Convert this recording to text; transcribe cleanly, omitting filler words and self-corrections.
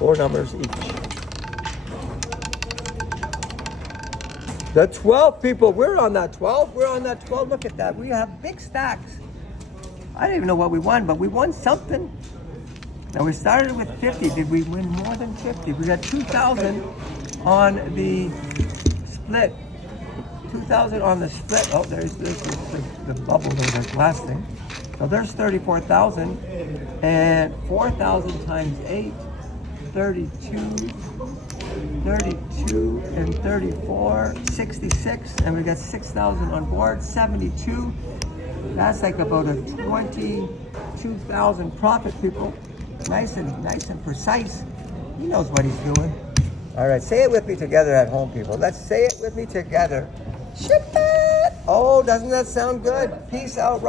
4 numbers each. The 12 people, we're on that 12. We're on that 12. Look at that. We have big stacks. I don't even know what we won, but we won something. Now we started with 50. Did we win more than 50? We got 2,000 on the split. 2,000 on the split. Oh, there's the bubble there, the last thing. So there's 34,000. And 4,000 times 8, 32, and 34, 66. And we got 6,000 on board, 72. That's like about a 22,000 profit, people. Nice and precise. He knows what he's doing. All right, say it with me together at home, people. Let's say it with me together. Ship it! Oh, doesn't that sound good? Peace out, rock.